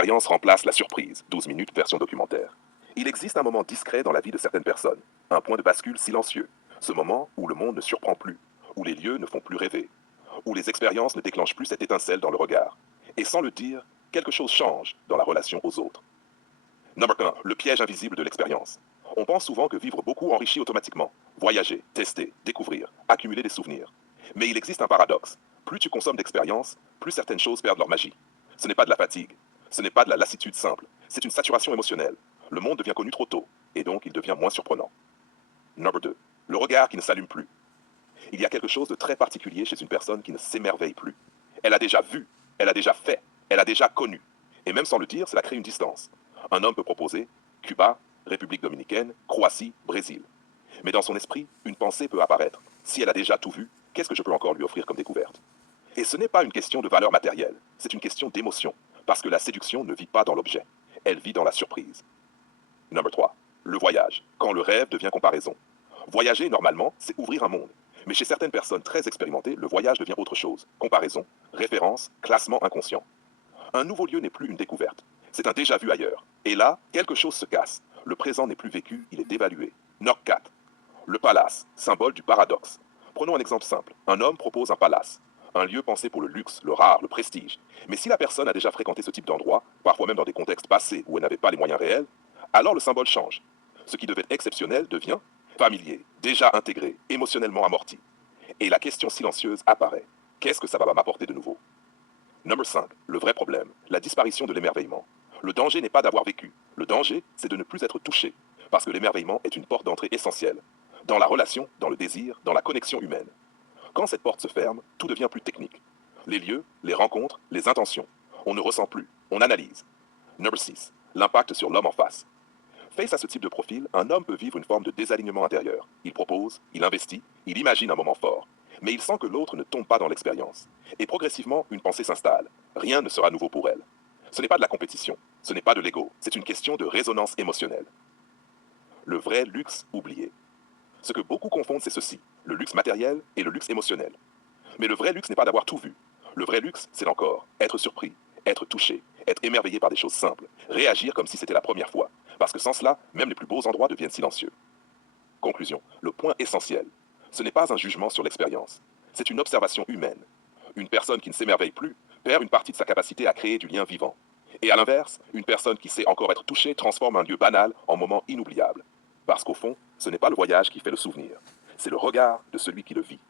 l'expérience remplace la surprise. 12 minutes, version documentaire. Il existe un moment discret dans la vie de certaines personnes, un point de bascule silencieux, ce moment où le monde ne surprend plus, où les lieux ne font plus rêver, où les expériences ne déclenchent plus cette étincelle dans le regard. Et sans le dire, quelque chose change dans la relation aux autres. Number 1. Le piège invisible de l'expérience. On pense souvent que vivre beaucoup enrichit automatiquement. Voyager, tester, découvrir, accumuler des souvenirs. Mais il existe un paradoxe. Plus tu consommes d'expériences, plus certaines choses perdent leur magie. Ce n'est pas de la fatigue. Ce n'est pas de la lassitude simple. C'est une saturation émotionnelle. Le monde devient connu trop tôt, et donc il devient moins surprenant. Number 2. Le regard qui ne s'allume plus. Il y a quelque chose de très particulier chez une personne qui ne s'émerveille plus. Elle a déjà vu, elle a déjà fait, elle a déjà connu. Et même sans le dire, cela crée une distance. Un homme peut proposer Cuba, République dominicaine, Croatie, Brésil. Mais dans son esprit, une pensée peut apparaître. Si elle a déjà tout vu, qu'est-ce que je peux encore lui offrir comme découverte? Et ce n'est pas une question de valeur matérielle, c'est une question d'émotion, parce que la séduction ne vit pas dans l'objet, elle vit dans la surprise. Number 3. Le voyage, quand le rêve devient comparaison. Voyager, normalement, c'est ouvrir un monde. Mais chez certaines personnes très expérimentées, le voyage devient autre chose. Comparaison, référence, classement inconscient. Un nouveau lieu n'est plus une découverte. C'est un déjà-vu ailleurs. Et là, quelque chose se casse. Le présent n'est plus vécu, il est dévalué. Knock 4. Le palace, symbole du paradoxe. Prenons un exemple simple. Un homme propose un palace. Un lieu pensé pour le luxe, le rare, le prestige. Mais si la personne a déjà fréquenté ce type d'endroit, parfois même dans des contextes passés où elle n'avait pas les moyens réels, alors le symbole change. Ce qui devait être exceptionnel devient familier, déjà intégré, émotionnellement amorti. Et la question silencieuse apparaît. Qu'est-ce que ça va m'apporter de nouveau? Number 5. Le vrai problème, la disparition de l'émerveillement. Le danger n'est pas d'avoir vécu. Le danger, c'est de ne plus être touché. Parce que l'émerveillement est une porte d'entrée essentielle. Dans la relation, dans le désir, dans la connexion humaine. Quand cette porte se ferme, tout devient plus technique. Les lieux, les rencontres, les intentions. On ne ressent plus, on analyse. Number 6. L'impact sur l'homme en face. Face à ce type de profil, un homme peut vivre une forme de désalignement intérieur. Il propose, il investit, il imagine un moment fort. Mais il sent que l'autre ne tombe pas dans l'expérience. Et progressivement, une pensée s'installe. Rien ne sera nouveau pour elle. Ce n'est pas de la compétition, ce n'est pas de l'ego, c'est une question de résonance émotionnelle. Le vrai luxe oublié. Ce que beaucoup confondent, c'est ceci, le luxe matériel et le luxe émotionnel. Mais le vrai luxe n'est pas d'avoir tout vu. Le vrai luxe, c'est encore être surpris, être touché, être émerveillé par des choses simples, réagir comme si c'était la première fois. Parce que sans cela, même les plus beaux endroits deviennent silencieux. Conclusion, le point essentiel, ce n'est pas un jugement sur l'expérience, c'est une observation humaine. Une personne qui ne s'émerveille plus perd une partie de sa capacité à créer du lien vivant. Et à l'inverse, une personne qui sait encore être touchée transforme un lieu banal en moment inoubliable. Parce qu'au fond, ce n'est pas le voyage qui fait le souvenir, c'est le regard de celui qui le vit.